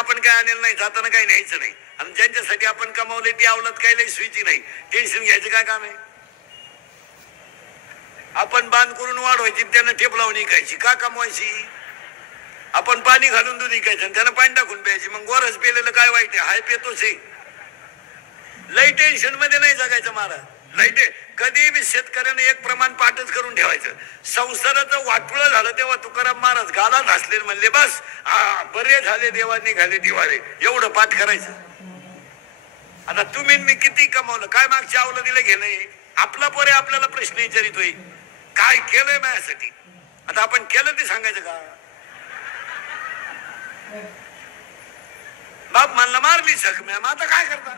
आपण काय आणलं नाही, जाताना काही न्यायचं नाही. आणि ज्यांच्यासाठी आपण कमावले ती आवलत काही लई सुईची नाही. टेन्शन घ्यायचं काय काम आहे? आपण बांध करून वाढवायची, त्यानं टेप लावून विकायची. का कमवायची? आपण पाणी घालून दूध विकायचं आणि त्यानं पाणी टाकून प्यायची. मग गोरच पेलेलं काय वाईट आहे? हाय पेतोच आहे. लई टेन्शन मध्ये नाही जगायचं महाराज. लई कधी बी शेतकऱ्याने एक प्रमाण पाठच करून ठेवायचं. संसाराचं वाटुळं झालं तेव्हा तुकाराम महाराज गालात हसले, म्हणले बस बरे झाले देवा निघाले दिवाळे, एवढं पाठ करायचं. आता तुम्ही मी किती कमावलं, काय मागच्या आवलं दिलं घेणं? आपला पोरे आपल्याला प्रश्न विचारितोय, काय केलंय माझ्यासाठी? आता आपण केलं ते सांगायचं का? बाप म्हणला मारली सख मॅम, आता काय करता?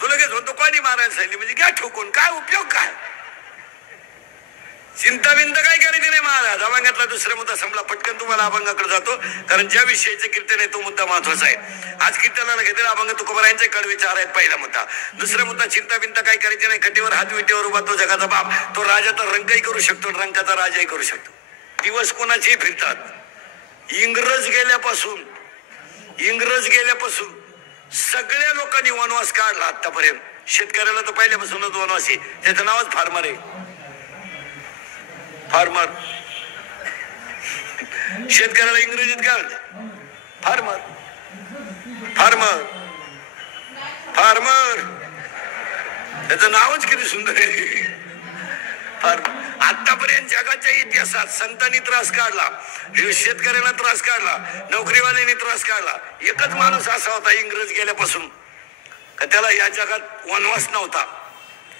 तू लगेच होतो कोणी मारायला सांगितली म्हणजे घ्या ठोकून, काय उपयोग काय? चिंता बिंत काय करायची नाही महाराज. अभंगातला दुसरा मुद्दा संपला. पटकन तुम्हाला अभंगाकडे जातो, कारण ज्या विषयाचे कीर्तन आहे तो मुद्दा महत्वाचा आहे. आज कीर्तनाला घेतलेला अभंग तुकोबारायांचे कडवे चार आहेत. पहिला मुद्दा. दुसरा मुद्दा चिंता बिंता काय करायची नाही. कटीवर हात विटेवर उभा तो जगाचा बाप, तो राजाचा रंगही करू शकतो, रंगाचा राजाही करू शकतो. दिवस कोणाचे फिरतात. इंग्रज गेल्यापासून सगळ्या लोकांनी वनवास काढला आतापर्यंत. शेतकऱ्याला तर पहिल्यापासूनच वनवास आहे, त्याचं नावच फार्मर आहे. फार्मर. शेतकऱ्याला इंग्रजीत काय म्हणते? फार्मर. फार्मर. फार्मर. त्याचं नावच किती सुंदर आहे. फार्मर. आतापर्यंत जगाच्या इतिहासात संतांनी त्रास काढला, शेतकऱ्यांना त्रास काढला, नोकरीवाल्यांनी त्रास काढला. एकच माणूस असा होता इंग्रज गेल्यापासून का त्याला या जगात वनवास नव्हता.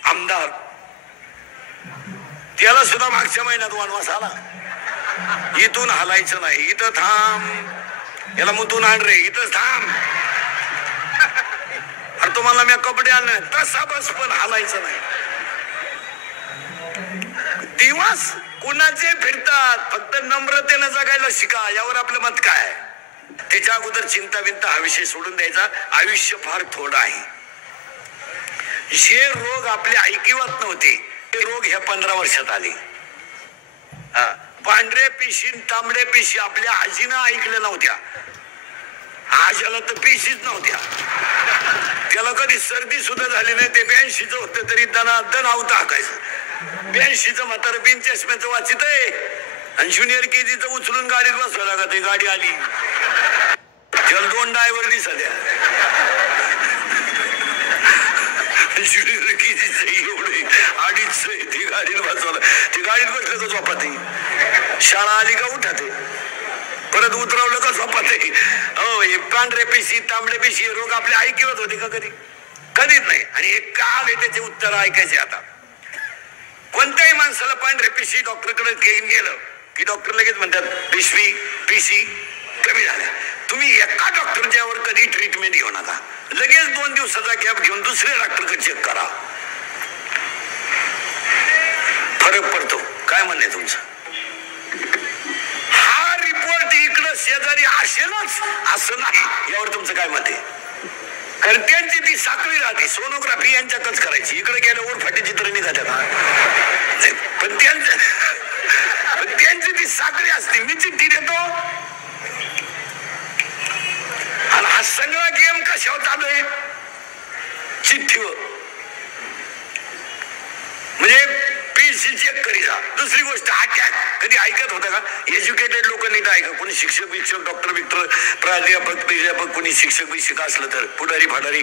आमदार. त्याला सुद्धा मागच्या महिन्यात वनवास आला. इथून हलायचं नाही, इथं थांब, याला मुतून आण रे, इथं थांब. अरे तुम्हाला मी कपडे आणले तसा बस, पण हलायचं नाही. दिवस कुणाचे फिरतात, फक्त नम्रतेनं जगायला शिका. यावर आपलं मत काय? त्याच्या अगोदर चिंता बिंता हा विषय सोडून द्यायचा. आयुष्य फार थोडं आहे. जे रोग आपल्या ऐकिवात नव्हते ते रोग ह्या 15 वर्षात आले. पांढरे पिशी तांबडे पिशी आपल्या आजीनं ऐकल्या नव्हत्या. आजाला तर पिशीच नव्हत्या. त्याला कधी सर्दी सुद्धा झाली नाही. ते 82चं होतं तरी दन आवतं हाकायचं. 82चं म्हातारं बिन चष्म्याचं वाचित आहे आणि ज्युनियर केजीचं उचलून गाडीत बसवा लागत. गाडी आली, त्याला 2 ड्रायव्हर दिसल्या. ज्युनियर केजीचं एवढे 2.5 ती गाडीत बसवलं. ती गाडीत बसलं का झोपात. शाळा आली का उठाते, परत उतरवलं का झोपाते. हो, हे पांढरे पिशी तांबडे पिशी हे रोग आपल्या ऐकवत होते का कधी? कधीच नाही. आणि हे का आले त्याचे उत्तर ऐकायचे. आता कोणत्याही माणसाला पांढरे पिशी डॉक्टरकडे घेऊन गेलं की डॉक्टर लगेच म्हणतात पिशवी पिशी कमी झाल्या. तुम्ही एका डॉक्टरच्यावर कधी ट्रीटमेंट घेऊ नका. लगेच 2 दिवसाचा गॅप घेऊन दुसऱ्या डॉक्टरकडे चेक करा. फरक पडतो. काय म्हणणे तुमचं? हा रिपोर्ट इकडं शेजारी असेलच असं नाही, यावर तुमचं काय मत आहे? कारण त्यांची ती साखळी राहते. सोनोग्राफी यांच्याकच करायची. इकडे गेलं ओरफाटी चित्र निघाल्या का? पण त्यांची ती साखळी असते. मी चिठ्ठी देतो आणि हा सगळा गेम कशावर चालू आहे? चिठ्ठीवर. म्हणजे पीसी चेक करी जा. दुसरी गोष्ट अटॅक कधी ऐकत होता का? एज्युकेटेड लोक नाही तर ऐका. कोणी शिक्षक विक्षक डॉक्टर बिक्टर प्राध्यापक कोणी शिक्षक बिक्षक असलं तर पुढारी फाडारी.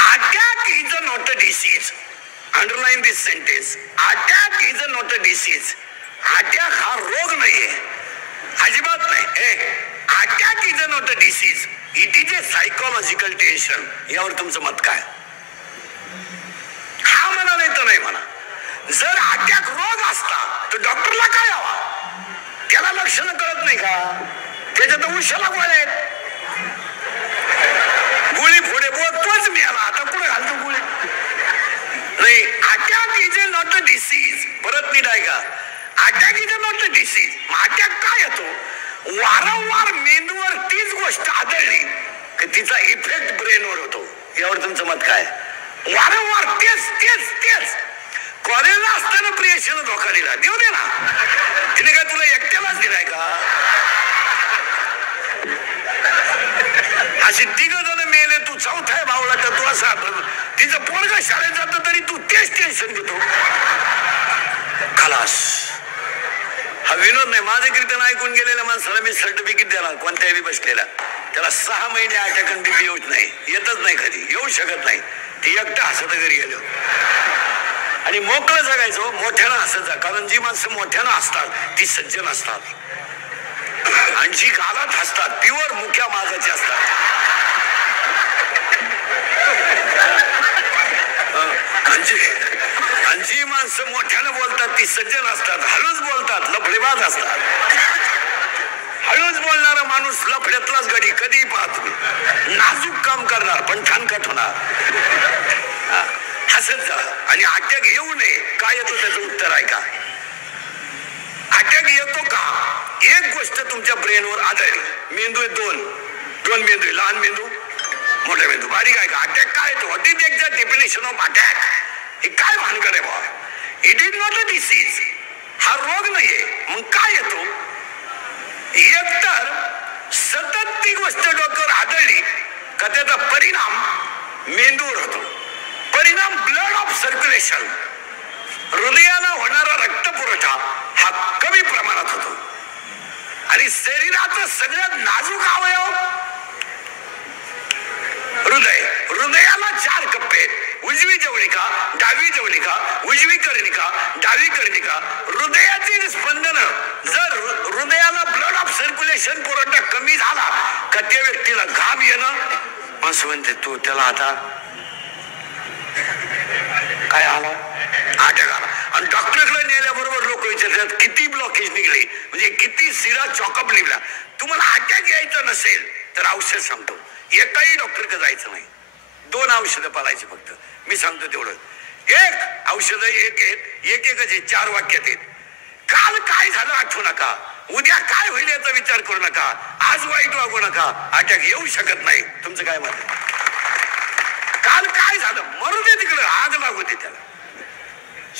Attack is a not a disease. Underline this sentence. Attack is a not a disease. Attack हा रोग नाहीये, अजिबात नाही. Attack is a not a disease. It is a psychological tension. यावर तुमचं मत काय? हा म्हणा नाही तर नाही म्हणा. जर अटॅक रोग असता तर डॉक्टरला काय हवा? त्याला लक्षणं कळत नाही का? त्याच्यात उशाला गोळ्या आहेत. गोळी फोडे तोच मिळाला. आता कुठे घालतो गोळी? नाही. Attack is a not a disease. परत नीट ऐका. Attack is a not a disease. Attack काय येतो? वारंवार मेंदूवर तीच गोष्ट आढळली की तिचा इफेक्ट ब्रेनवर होतो. यावर तुमचं मत काय? वारंवार तेच तेच तेच. कॉलेजला असताना प्रियशीला धोका दिला, देऊ दे ना. तिने काय तुला एकट्यालाच दिलाय का? अशी 3 जण मेले, तू चौथा आहे भावला, तर तू असं तिचं पोरगा शाळेत जातं तरी तू तेच टेन्शन घेतो. खलास. हा विनोद नाही, माझे कीर्तन ऐकून गेलेल्या माणसाला मी सर्टिफिकेट देणार कोणत्याही बसलेला, त्याला 6 महिने अटॅक आणि बीपी येतच नाही, कधी येऊ शकत नाही. ती एकटं हसत घरी गेलो आणि मोकळं जगायचं, मोठ्यानं हसत जा. कारण जी माणसं मोठ्यानं हसतात ती सज्जन असतात आणि जी गालात हसतात प्युअर मुख्या मागाची असतात. आणि जी माणसं मोठ्यानं बोलतात ती सज्जन असतात, हळूच बोलतात लफडेबाज असतात. हळूच बोलणारा माणूस लफड्यातलाच गडी कधी पाहतो, नाजूक काम करणार पण ठाणकट होणार. हसत जा आणि अटॅक येऊ नये. काय येतो त्याचं उत्तर आहे का? अटॅक येतो का? एक गोष्ट तुमच्या ब्रेनवर आढळली. मेंदू आहे दोन मेंदू आहे, लहान मेंदू मोठा मेंदू. बारीक आहे का? अटॅक काय येतो? What is exact definition of attack? हे काय भानगड आहे बा? It is not a disease. हा रोग नाहीये. मग काय येतो? एकतर सतत ती गोष्ट डोक्यावर आढळली का त्याचा परिणाम मेंदूवर होतो. परिणाम ब्लड ऑफ सर्क्युलेशन, हृदयाला होणारा रक्त पुरवठा हा कमी प्रमाणात होतो. आणि शरीराचं सगळ्यात नाजूक अवयव हृदय. हृदयाला 4 कप्पे, उजवी जवनिका, डावी जवनिका, उजवी कर्णिका, डावी कर्णिका. हृदयाची स्पंदन जर हृदयाला ब्लड ऑफ सर्क्युलेशन पुरवठा कमी झाला का त्या व्यक्तीला घाम येणं, असं म्हणते तो त्याला आता काय आला, अटॅक आला. आणि डॉक्टरकडे नेल्याबरोबर लोक विचारतात किती ब्लॉकेज निघले, म्हणजे किती शिरा चॉकअप निघला. तुम्हाला अटॅक यायचं नसेल तर औषध सांगतो, एकाही डॉक्टरकडे जायचं नाही. 2 औषधं पाळायची फक्त. मी सांगतो तेवढं. एक औषध एकच आहे, 4 वाक्यात आहेत. काल काय झालं आठवू नका, उद्या काय होईल याचा विचार करू नका, आज वाईट वागू नका, अटॅक येऊ शकत नाही. तुमचं काय मत? काल काय झालं मरू दे, तिकडे आग लागू दे, त्याला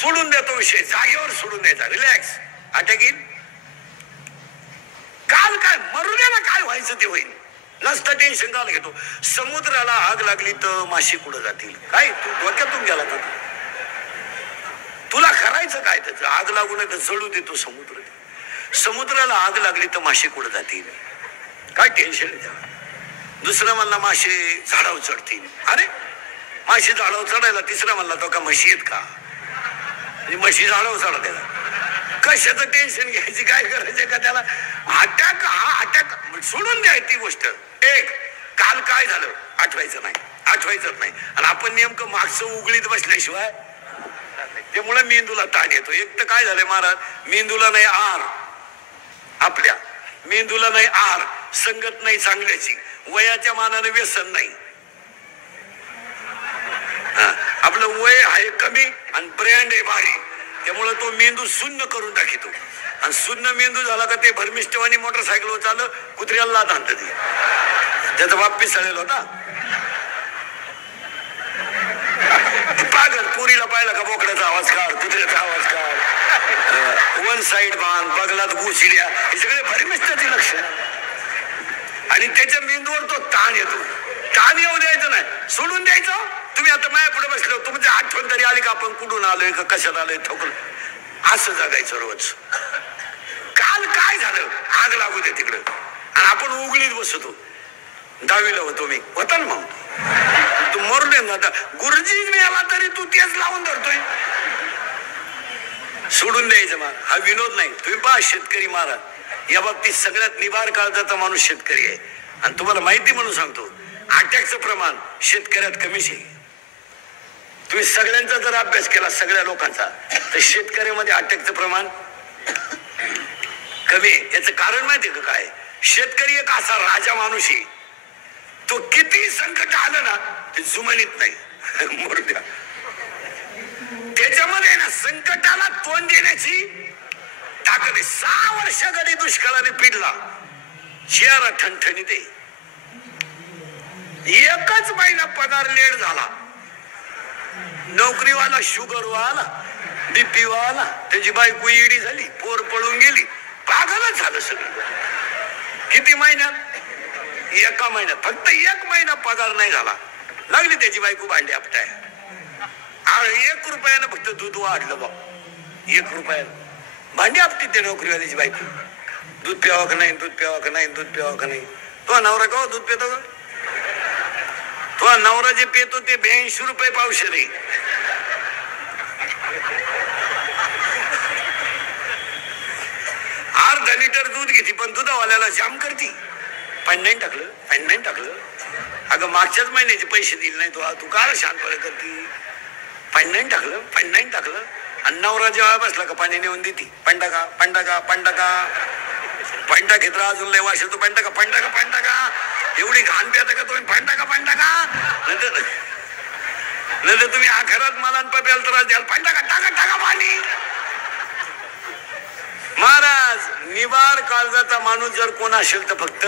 सोडून देतो विषय, जागेवर सोडून द्यायचा, रिलॅक्स. अटॅक येईल. काल काय मरू दे ना, काय व्हायचं ते होईल, नसतं टेन्शन काल घेतो. समुद्राला आग लागली तर माशी कुठं जातील? काय तू डोक्यातून गेला तर तुला करायचं काय? त्याचं आग लागू नये तर जळू देतो समुद्र. समुद्राला आग लागली तर माशी कुठं जातील? काय टेन्शन आहे त्याला. दुसरा म्हणला मासे झाडावर चढतील. अरे माशी झाडावर चढायला. तिसरा म्हणला तो का म्हशी आहेत का? म्हशी झाडावर चढा त्याला. कशाचं टेन्शन घ्यायची, काय करायचं का त्याला? अटॅक हा अटॅक सोडून द्याय ती गोष्ट. एक काल काय झालं आठवायचं नाही, आठवायचंच नाही. आणि आपण नेमकं मागचं उघडीत बसल्याशिवाय त्यामुळे मेंदूला ताण येतो. एक तर काय झालंय महाराज, मेंदूला नाही आर, आपल्या मेंदूला नाही आर, संगत नाही चांगल्याची, वयाच्या मानाने व्यसन नाही. आपलं वय आहे कमी आणि ब्रँड आहे भारी, त्यामुळे तो मेंदू शून्य करून टाकतो. आणि शून्य मेंदू झाला का ते भरमिष्टवानी मोटरसायकलवर चाललं, कुत्र्याला लाथ आणतं ते. त्याचा बाप पिसाळलेला होता. पागल पोरीला पाहिला का बोकड्याचा आवाज काढ, कुत्र्याचा आवाज काढ, वन साइड बांध, बगलात गुचिड्या, हे सगळे भरमिष्टाची लक्षण. आणि त्याच्या मेंदूवर तो ताण येतो. ताण येऊ द्यायचं नाही, सोडून द्यायचं. तुम्ही आता माझ्या पुढे बसलो, तुमची आठवण तरी आली का आपण कुठून आलोय का कशात आलोय ठोकून, असं जगायचं रोज. काल काय झालं आग लागू दे तिकडं, आणि आपण उघडीत बसतो. 10वीला होतो मी, होता ना मग तू मरू दे ना. आता गुरुजी मिळाला तरी तू तेच लावून धरतोय. सोडून द्यायचं मग. हा विनोद नाही. तुम्ही पहा शेतकरी महाराज, या बाबतीत सगळ्यात निभार काळजाचा माणूस शेतकरी आहे. आणि तुम्हाला माहिती म्हणून सांगतो, अटॅकचं प्रमाण शेतकऱ्यात कमीच आहे. तुम्ही सगळ्यांचा जर अभ्यास केला, सगळ्या लोकांचा, तर शेतकऱ्यामध्ये अटॅकचं प्रमाण कमी आहे. याचं कारण माहितीये का काय? शेतकरी एक असा राजा माणूस आहे, तो किती संकट आलं ना ते जुमानीत नाही. मरू द्या. त्याच्यामध्ये ना संकटाला तोंड देण्याची ताकद आहे. 6 वर्ष कधी दुष्काळाने पिडला, चेहरा ठणठणीत आहे. एकच महिना पगार लेट झाला, नोकरीवाला शुगरवाला, बीपी वाला, त्याची बायको ईडी झाली, पोर पळून गेली, पागलच झालं सगळं. किती महिन्यात? एका महिन्यात, फक्त 1 महिना पगार नाही झाला, लागली त्याची बायको भांडी आपटाय. 1 रुपयानं फक्त दूध वाढलं बा, 1 रुपयानं भांडी आपटी ते नोकरीवाल्याची बायको. दूध प्यावं का नाही, दूध प्यावं का नाही, दूध प्यावं का नाही. तो नवरा का दूध पितो का? तो नवरा जे पितो ते 82 रुपये पावशेर आहे. अर्धा लिटर दूध घेते पण दुधावाल्याला जाम करती. पाणी नाही टाकलं, पाणी नाही टाकलं. अगं मागच्याच महिन्याचे पैसे दिले नाही तू काय शांतपणे करती. पाणी नाही टाकलं, पाणी नाही टाकलं. आणि नवरा जेव्हा बसला का पाणी नेऊन देते. पंडा का पंडा का पंडा का पंडा घेत राहा, अजून लय वाश येतो. पंडा का पंडा का पंडा का. एवढी घाण प्याता का तुम्ही? पंडा का पंडा का. नंतर तुम्ही आखरात मला प्यायला त्रास द्याल. पंडा का टाका टाका पाणी. महाराज निवार काळजाचा माणूस जर कोण असेल तर फक्त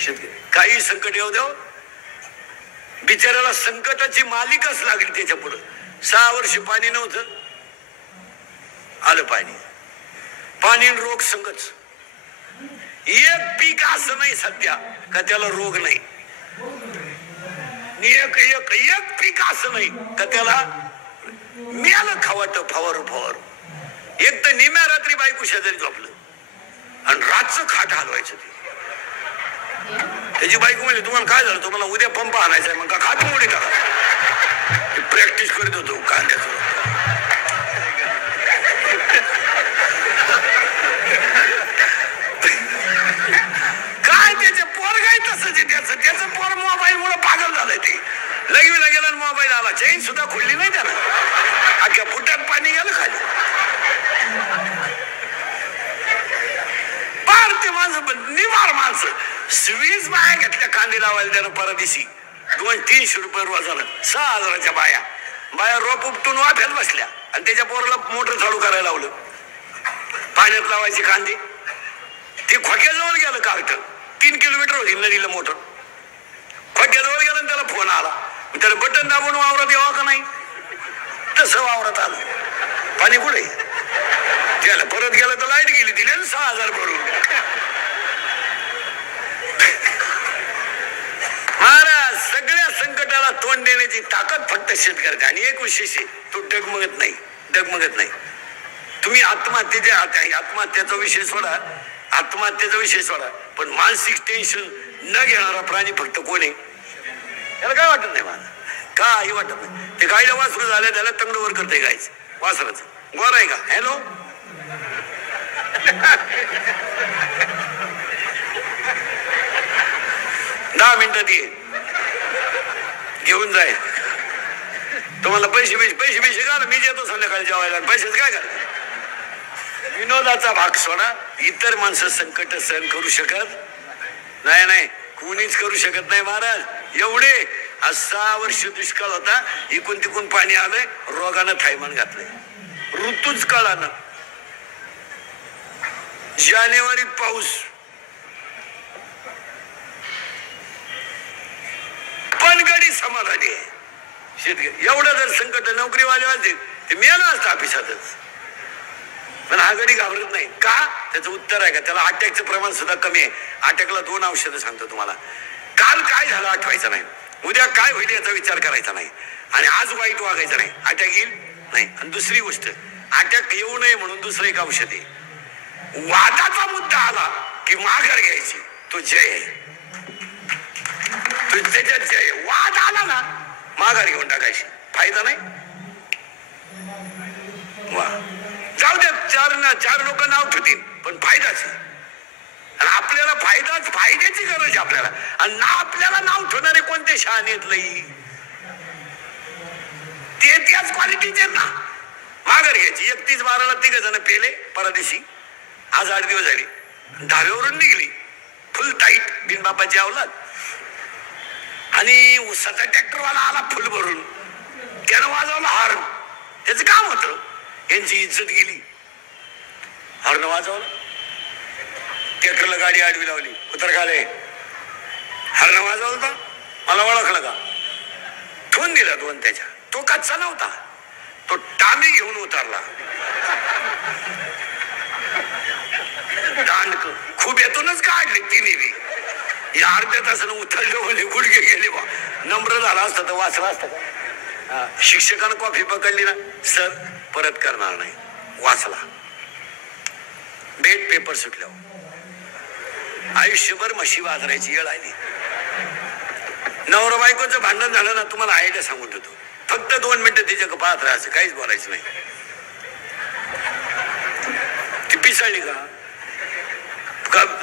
शेतकरी. काही संकट येऊ देव, बिचाराला संकटाची मालिकच लागली त्याच्या पुढे. 6 वर्ष पाणी नव्हतं, आलं पाणी. पाणी रोग संगच. एक पीक असं नाही सध्या का त्याला रोग नाही. एक एक एक पीक असं नाही का त्याला मिळालं खावाट फवारू फवारू. एक तर निम्या रात्री बायको शेजारी झोपलं आणि रातचं खाट हलवायचं ते. त्याची बायको म्हणजे तुम्हाला काय झालं, तुम्हाला उद्या पंप आणायचा आहे. मग का खाट मोडी टाका. प्रॅक्टिस करत होतो कांद्याचं. काय त्याचे पोर काय तसंच आहे. त्याचं पोर मोबाईल मुळे पागल झालंय. ते लगेला गेला मोबाईल आला, चैन सुद्धा खुलली नाही त्याला. अख्ख्या बुटात पाणी गेलं खाली. पार ते माणसं निवार माणसं. 20 बाया घेतल्या कांदे लावायला त्यानं परदेशी. 200-300 रुपये रोजानं. 6,000च्या बाया. बाया रोप उपटून वाफ्यात बसल्या आणि त्याच्या पोराला मोटर चालू करायला लावलं. पाण्यात लावायचे कांदे. ते खोक्याजवळ गेलं कार्ट. 3 किलोमीटर होती नदीला मोटर. खोक्याजवळ गेलं आणि त्याला फोन आला. त्याला बटन दाबून वावरात यावं का नाही, तसं वावरात आलं. पाणी कुठे त्याला परत गेलं तर लाईट गेली. दिले 6,000 भरून. महाराज सगळ्या संकटाला तोंड देण्याची ताकद फक्त शेतकऱ्याची. आणि एक विशेष आहे, तो डगमगत नाही. डगमगत नाही. तुम्ही आत्महत्याचा विषय सोडा, आत्महत्याचा विषय सोडा, पण मानसिक टेन्शन न घेणारा प्राणी फक्त कोण आहे? त्याला काय वाटत नाही. मला काही वाटत नाही. ते गायला वासरू झालं त्याला तंगडवर करते गायचं वासराच. गोर आहे का? हॅलो 10 मिनिटात ये, घेऊन जाय. तुम्हाला पैसे घाला, मी येतो संध्याकाळी जेवायला. पैसेच काय करा. विनोदाचा भाग सोडा. इतर माणसं संकट सहन करू शकत नाही. कुणीच करू शकत नाही महाराज. एवढे 6 वर्ष दुष्काळ होता. इकून तिकून पाणी आलंय. रोगानं थायमान घातलंय. ऋतूच काळानं. जानेवारीत पाऊस, पनगडी समाधानी आहे शेतकरी. एवढं जर संकट नोकरीवाले वाजते ते मेलं असतं ऑफिसातच. पण हा गडी घाबरत नाही का? त्याचं उत्तर आहे का? त्याला अटॅकचं प्रमाण सुद्धा कमी आहे. अटॅकला 2 औषधं सांगतो तुम्हाला. काल काय झालं आठवायचं नाही, उद्या काय होईल याचा विचार करायचा नाही, आणि आज वाईट वागायचं नाही. अटॅक येईल नाही. आणि दुसरी गोष्ट, अटॅक येऊ नये म्हणून दुसरं एक औषध आहे. वादाचा मुद्दा आला की माघार घ्यायची. तो जय आहे. तो त्याच्यात जय. वाद आला ना माघार घेऊन टाकायची. फायदा नाही. वा जाऊ दे. 4 लोक नाव ठेवतील पण फायदाच आहे. आणि आपल्याला फायद्याची गरज आहे आपल्याला. आणि ना आपल्याला नाव ठेवणारे कोणते शहाणे आहेत लई, ते त्याच क्वालिटीचे ना. माघार घ्यायची. 31/12ला 3 जण पेले परदेशी. आज 8 दिवस झाले. धाब्यावरून निघली फुल टाईट बिनबापाची अवलाद. आणि उसाचा ट्रॅक्टरवाला आला फुल भरून. त्यानं वाजवला हॉर्न. त्याचं काम होतं. यांची इज्जत गेली. हॉर्न वाजवलं. ट्रॅक्टरला गाडी आडवी लावली. उतर खाले. हॉर्न वाजवलं. मला ओळखलं का? ठेवून दिला 2 त्याच्या. तो कच्चा नव्हता. तो टामी घेऊन उतरला. दांडक खूप येतूनच काढले तिने बी. या अर्ध्या तासानं उतरले म्हणे गुडघे गेले बा. नम्र झाला असता तर वाचला असता का? शिक्षकानं कॉफी पकडली ना, सर परत करणार नाही, वाचला. बेट पेपर सुटल्यावर आयुष्यभर म्हशी वाजरायची वेळ आली. नवरा बायकोचं भांडण झालं ना, तुम्हाला आयडिया सांगून देतो. फक्त 2 मिनिटं तिच्याकडे पाहत राहायचं, काहीच बोलायचं नाही. ती पिसळली का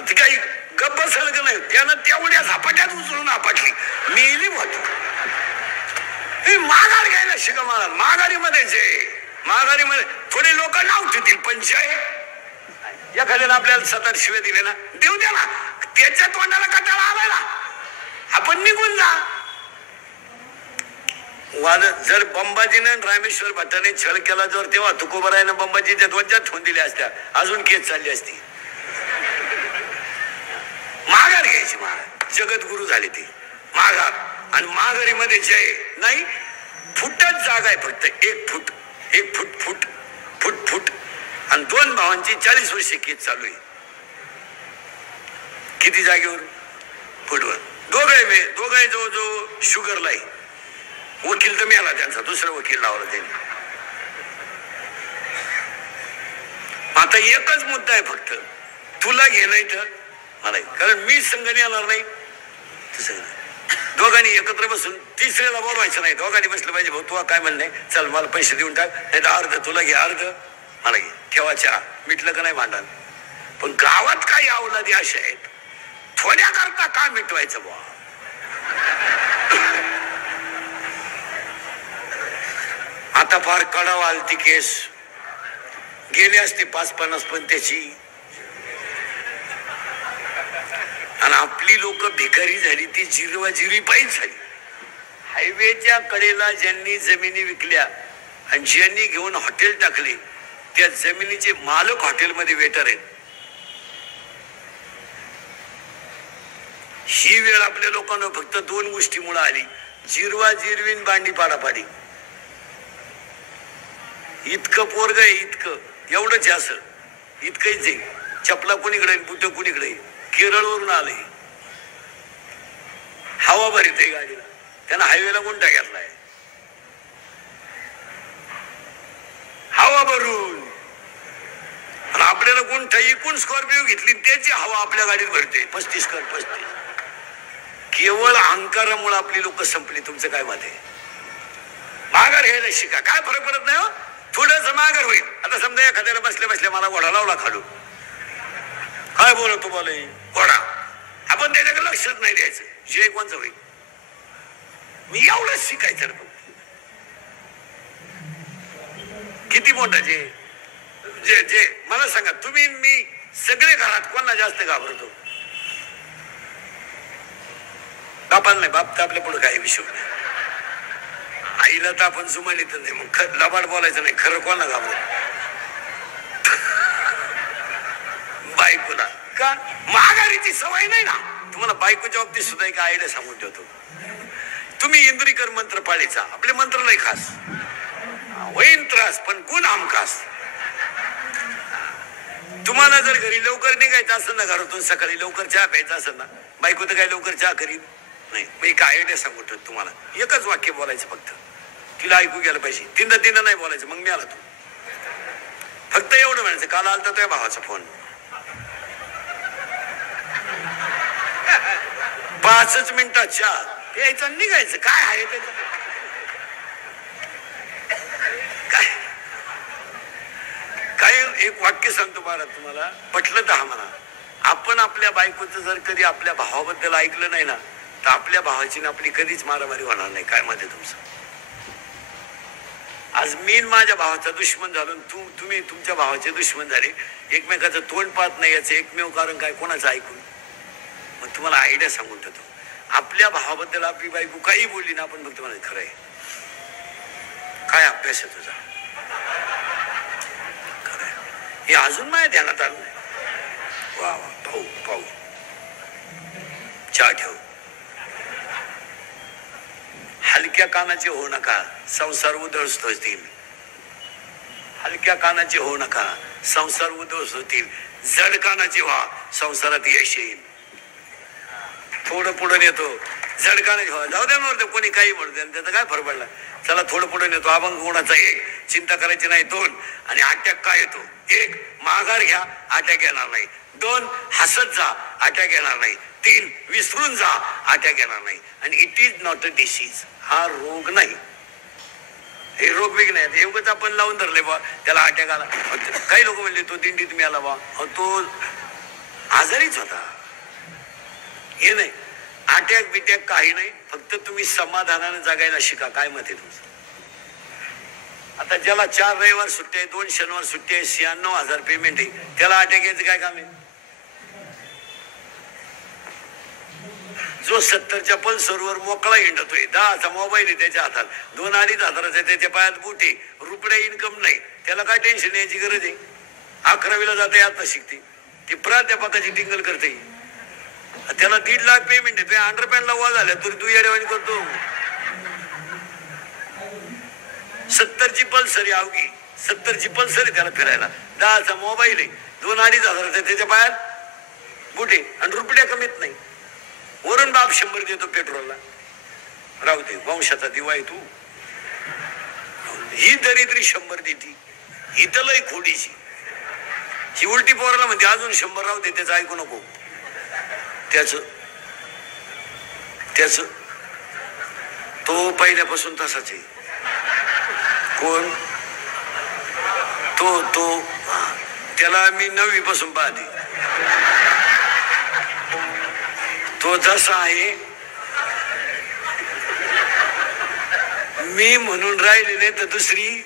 ती काही गप्प बसलं का नाही, त्यानं तेवढ्या झपाट्यात उचलून आपटली, मेली होती. माघार घ्यायला शिका मला. माघारीमध्ये थोडे लोक नाव ठेवतील, पण जय एखाद्याला आपल्याला 7 शिवे दिले ना, देऊ द्या ना, त्याच्या तोंडाला कटाळा आलाय ना, आपण निघून जा. जर बंबाजीनं रामेश्वर भट्टाने छळ केला जर, तेव्हा तुकोबरायनं बंबाजीच्या ध्वजात ठेवून दिल्या असत्या, अजून केस चालली असती. माघार घ्यायची. जगद्गुरु झाले ते माघार. आणि माघारीमध्ये जय नाही, फुटच जागा आहे, फक्त 1 फूट, 1 फूट फूट फूट. आणि 2 भावांची 40 वर्षे केस चालू आहे. किती जागेवर? फुटवर. दोघे जो शुगरला आहे. वकील तर मिळाला त्यांचा, दुसरा वकील लावला त्यांनी. आता एकच मुद्दा आहे फक्त, तुला घे नाही तर मला, कारण मी संघ येणार नाही. दोघांनी एकत्र बसून तिसऱ्याला बोलवायचं नाही. दोघांनी बसलं पाहिजे, भाऊ तू काय म्हणणे, चल मला पैसे देऊन टाक, नाही तर अर्ध तुला घे, अर्ध मला घे. ठेवाच्या मिटलं का नाही भांडण. पण गावात काही अवलादी अशा आहेत, थोड्या करता का मिटवायचं बुवा. आता फार कडावा आलती केस, गेली असते 5-50 पण त्याची. आणि आपली लोक भिकारी झाली, ती जिरवाजिरी पायीच झाली. हायवेच्या कडेला ज्यांनी जमिनी विकल्या आणि ज्यांनी घेऊन हॉटेल टाकले, त्या जमिनीचे मालक हॉटेलमध्ये वेटर आहेत. ही वेळ आपल्या लोकांना फक्त 2 गोष्टीमुळे आली, जिरवा जिरवीन बांडी पाडापाडी. इतकं पोरग आहे, इतकं एवढंच असं, इतकंच आहे. चपला कुणीकडे, बुट कुणीकडे. केरळवरून आले, हवा भरीत आहे गाडीला, त्यानं हायवेला गुंठा घेतलाय हवा भरून. आणि आपल्याला गुंठा इकून स्कॉर्पिओ घेतली, त्याची हवा आपल्या गाडीत भरते. 35 कर 35. केवळ अहंकारामुळे आपली लोक संपली. तुमचं काय मत आहे? माघार घ्यायला शिका, काय फरक पडत नाही हो, थोडंसं माघार होईल. आता समजा एखाद्याला बसल्या बसल्या मला घोडा लावला खालू, काय बोलतो बोले घोडा, आपण त्याच्याकडे लक्षच नाही द्यायचं, जे कोणचं होईल. मी एवढंच शिकायचं. किती मोठा जे जे जे मला सांगा तुम्ही, मी सगळे घरात कोणाला जास्त घाबरतो? बापाला नाही, बाप तर आपल्या पुढे काही विषय नाही. आईला तर आपण जुमाली तर नाही, मग लबाड बोलायचं नाही. खरं कोणाला घाबरतो? बायकोला. का? माघारीची सवय नाही ना तुम्हाला. बायकोच्या बाबतीत सुद्धा एक आयडिया सांगून ठेवतो. तुम्ही इंद्रिकर मंत्र पाळीचा, आपले मंत्र नाही खास, होईन त्रास पण गुण हमखास. तुम्हाला जर घरी लवकर निघायचं असेल ना, घरातून सकाळी लवकर चहा प्यायचा असेल ना, बायको तर काही लवकर चहा करीत नाही. मग एक आयडिया सांगून ठेवतो तुम्हाला. एकच वाक्य बोलायचं फक्त, तिला ऐकू गेलं पाहिजे. तीनदा नाही बोलायचं. मग मी आला तू, फक्त एवढं म्हणायचं, काल आलता तुझ्या भावाचा फोन, 5 मिनिटात चहा प्यायचं, निघायचं. काय आहे त्याचं? काय एक वाक्य सांगतो महाराज तुम्हाला, पटलं तर हा म्हणा. आपण आपल्या बायकोचं जर कधी आपल्या भावाबद्दल ऐकलं नाही ना, तर आपल्या भावाची आपली कधीच मारामारी होणार नाही. काय मत आहे तुमचं? आज मी माझ्या भावाचा दुश्मन झालो, तुम्ही तुमच्या भावाचे दुश्मन झाले, एकमेकाचं तोंड पाहत नाही, याचं एकमेव कारण काय? कोणाचं ऐकून? मग तुम्हाला आयडिया सांगून ठेवतो, आपल्या भावाबद्दल आपली बायको काही बोलली ना, आपण फक्त म्हणायचं खरंय. काय अभ्यास आहे तुझा? खरंय. हे अजून माझ्या ध्यानात आलं नाही. वा वा, पाहू चहा ठेव. हलक्या कानाचे होऊ नका, संसार उधळत होतील. हलक्या कानाचे होऊ नका, संसार उधळत होतील. जड कानाचे व्हा, संसारात यश येईल. थोडं पुढे नेतो, झडकाने जाऊ द्या ना, कोणी काही म्हणू द्या, त्याचा काय फरक पडला. चला थोडं पुढे नेतो, अभंग गुणाचा 1, चिंता करायची नाही 2, आणि अटॅक काय येतो 1, माघार घ्या, अटॅक येणार नाही. 2, हसत जा, अटॅक येणार नाही. 3, विसरून जा, अटॅक येणार नाही. आणि it is not a disease, हा रोग नाही. हे रोग वेग नाही, एवढंच आपण लावून धरले बा, त्याला अटॅक आला. काही लोक म्हणले तो दिंडीत मिळाला बा, तो आजारीच होता. हे नाही, अटॅक बिटॅक काही नाही, फक्त तुम्ही समाधानाने जगायला शिका. काय मत आहे तुमचं? आता ज्याला 4 रविवार सुट्टी आहे, 2 शनिवार सुट्टी आहे, 96,000 पेमेंट आहे, त्याला अटॅक यायचं काय काम आहे? जो 70च्या पल्सरवर मोकळा हिंडतोय, 10चा मोबाईल आहे त्याच्या हातात, 2-2.5 हजाराचा त्याच्या पायात बूट आहे, रुपया इन्कम नाही, त्याला काय टेन्शन यायची गरज आहे? 11वीला जाते, आता शिकते, ती प्राध्यापकाची टिंगल करते, त्याला 1.5 लाख पेमेंट आहे, तुझ्या अंडरपॅनला वा झाल्या तरी तू येडेवाणी करतो. 70ची पल्सर आहे अवघी, 70ची पल्सर आहे त्याला फिरायला, 10चा मोबाईल आहे, 2-2.5 हजाराचा त्याच्या पायात बूट आहे, आणि रुपया कमीत नाही. वरून बाप 100 देतो पेट्रोलला. राहू दे, वंशाचा दिवा आहे तू. ही दरिद्री 100 देती, ही तर लय खोडीची. ही उलटी पोराला म्हणते अजून 100 राहू दे, त्याचं ऐकू नको. त्याच तो पहिल्यापासून तसाच आहे. कोण तो त्याला मी 9वी पासून पाहते, तो जसा आहे मी म्हणून राहिली नाही तर दुसरी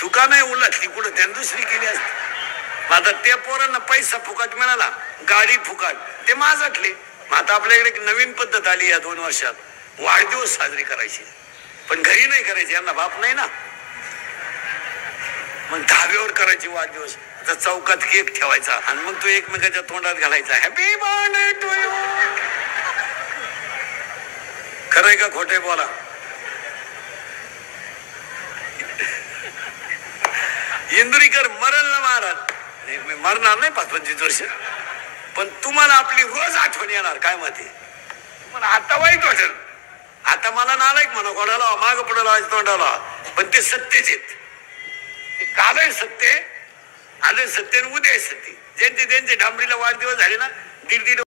तू का नाही उलटली कुठं, त्यानं दुसरी केली असते. आता त्या पोरांना पैसा फुकट मिळाला, गाडी फुकट, ते माझाटले. आता आपल्याकडे एक नवीन पद्धत आली या 2 वर्षात, वाढदिवस साजरी करायची, पण घरी नाही करायची, यांना बाप नाही ना, मग धाब्यावर करायची वाढदिवस. आता चौकात केक ठेवायचा आणि मग तो एकमेकाच्या तोंडात घालायचा, हॅपी बर्थडे टू यू. खरंय का खोटे बोला? इंदुरीकर मरल ना महाराज, मरणार नाही 5-25 वर्ष, पण तुम्हाला आपली रोज आठवण येणार. काय मत आहे तुम्हाला? आता वाईट वाटेल, आता मला नालायक म्हणा, कोणाला माग पुढे लावायचं तोंडाला, पण ते सत्यच आहेत. काल आहे सत्य, आज सत्य, उद्या आहे सत्य. ज्यांचे डांबरीला वाढदिवस झाले ना, 1.5